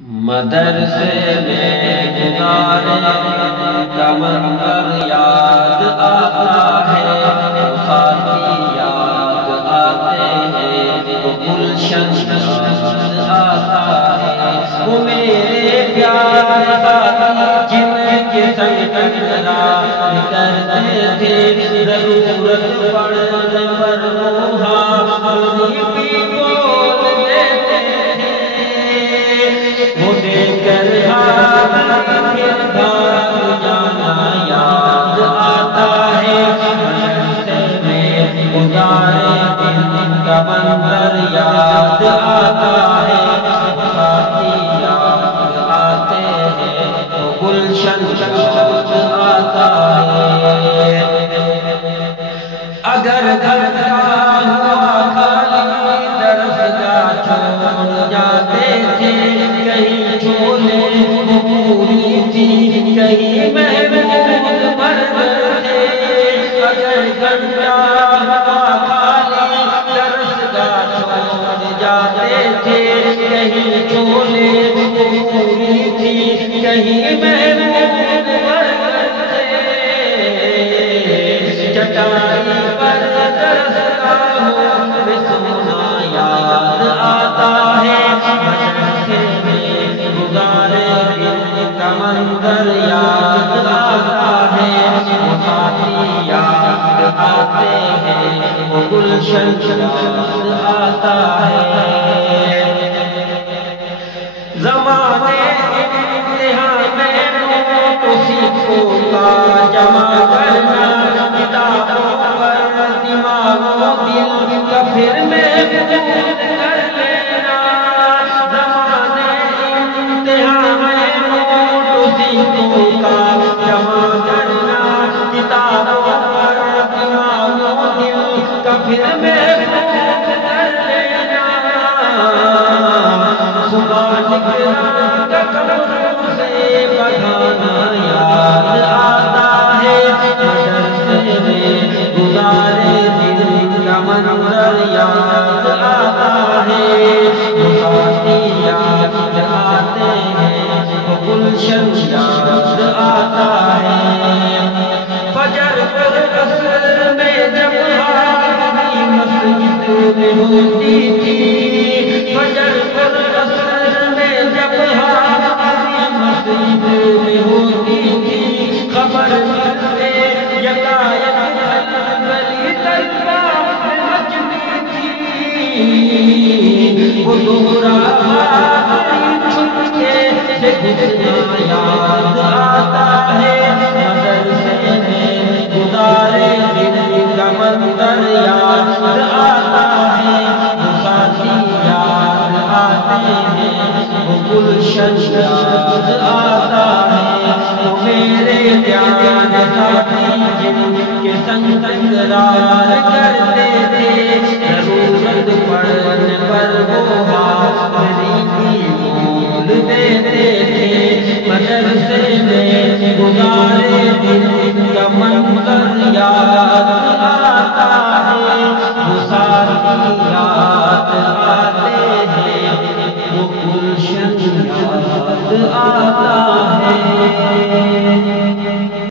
مدرسے میں گزارے کا منظر یاد آتا ہے، ساتھی یاد آتے ہیں، وہ گلشن یاد آتا ہے، وہ میرے پیارے ساتھی جن کے سنگ ٹکرا کرتے تھے، ضرورت پڑنے پر وہاں بول دیتے تھے، وہ دیکھ کر پھر بھاگ جانا یاد آتا ہے، مدرسے میں گزارے دن کا منظر یاد آتا ہے، ساتھی یاد آتے ہیں، وہ گلشن یاد آتا ہے۔ اگر گھر کا ہوا خالی درسگاہ چھوڑ جاتے تھے، کہیں چھولے پوری تھی، کہیں محمود مرد تھے، اگر گھر کا ہوا خالی درسگاہ چھوڑ جاتے تھے، کہیں چھولے پوری تھی، کہیں محمود مرد تھے، چٹائی پر درسگاہوں میں سونا یاد آتا ہے، مدرسے میں گزارے دن کا منظر یاد آتا ہے، وہ ساتھی یاد آتے ہیں، وہ گلشن یاد آتا ہے۔ زمانے امتحان میں سیکھوں کا جمع کرنا، کتابوں پر دماغ و دل کا پھر محفوظ کر لینا، زمانے امتحان میں سیکھوں کا جمع کرنا، کتابوں پر دماغ و دل کا پھر محفوظ کر لینا، صبح نکلا کمروں سے پڑھانا یاد آتا ہے، مدرسے میں گزارے دن کا منظر یاد آتا ہے، ساتھی یاد آتے ہیں، وہ گلشن یاد آتا ہے۔ فجر پر عصر میں جب حاضری مسجد میں ہوتی تھی، فجر پر عصر میں جب حاضری مسجد میں ہوتی تھی، خبر ملتے یکایک گلی طیبہ میں مچتی تھی، وہ دوہرا حاضری چھٹکے سے گھسنا یاد آتا ہے، مدرسے میں گزارے دن کا منظر یاد آتا ہے، وہ ساتھی یاد آتے ہیں، وہ گلشن یاد آتا ہے، وہ میرے پیارے ساتھی جن کے سنگ تکرار کرتے تھے، ضرورت پڑنے پر وہ حاضری بول دیتے تھے، مدرسے میں گزارے دن کا منظر یاد